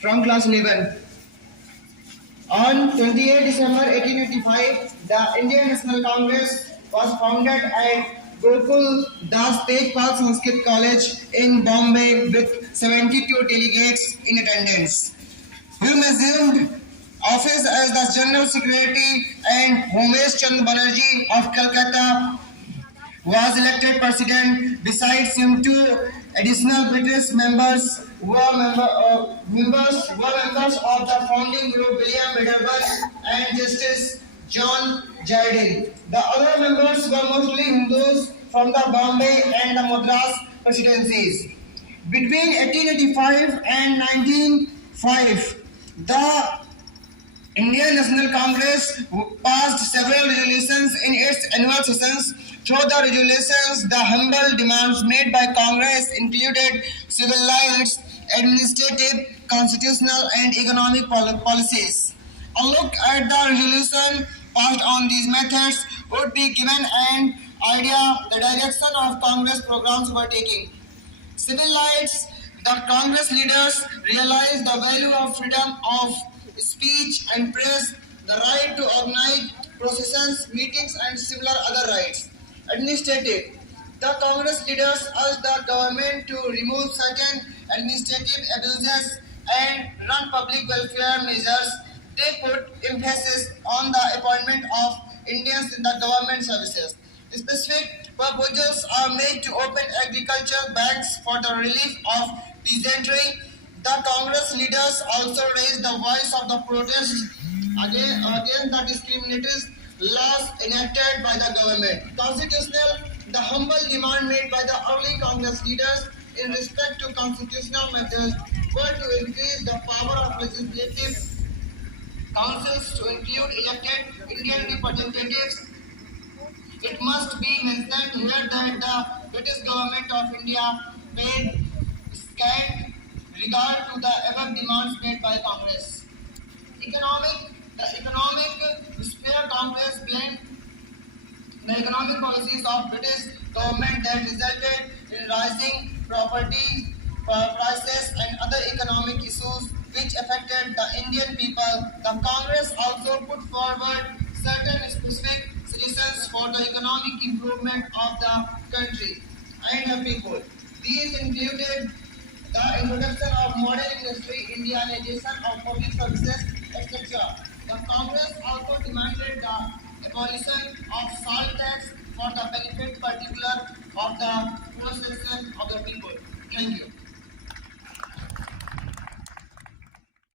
from class 11. On 28 December 1885, the Indian National Congress was founded at Gokul Das Tejpal Sanskrit College in Bombay with 72 delegates in attendance. He assumed office as the General Secretary and Homesh Chand Banerjee of Calcutta was elected president. Besides him, two additional British members were members of the founding group, William Wedderburn and Justice John Jardine. The other members were mostly Hindus from the Bombay and the Madras presidencies. Between 1885 and 1905, the Indian National Congress passed several resolutions in its annual sessions. Through the resolutions, the humble demands made by Congress included civil rights, administrative, constitutional, and economic policies. A look at the resolution passed on these methods would be given an idea the direction of Congress programs were taking. Civil rights, the Congress leaders realized the value of freedom of speech and press, the right to organize processions, meetings, and similar other rights. Administrative, the Congress leaders urged the government to remove certain administrative abuses and run public welfare measures. They put emphasis on the appointment of Indians in the government services. Specific proposals are made to open agricultural banks for the relief of peasantry. The Congress leaders also raised the voice of the protest against the discriminatory laws enacted by the government. Constitutional, the humble demand made by the early Congress leaders in respect to constitutional methods were to increase the power of legislative councils to include elected Indian representatives. It must be mentioned here that the British government of India paid scant regard to the above demands made by Congress. The economic sphere Congress blamed the economic policies of British government that resulted in rising property prices and other economic issues which affected the Indian people. The Congress also put forward certain specific solutions for the economic improvement of the country and the people. These included the introduction of modern industry, Indianization of public services, etc. The Congress also demanded the abolition of salt tax for the benefit particular of the poor section of the people. Thank you.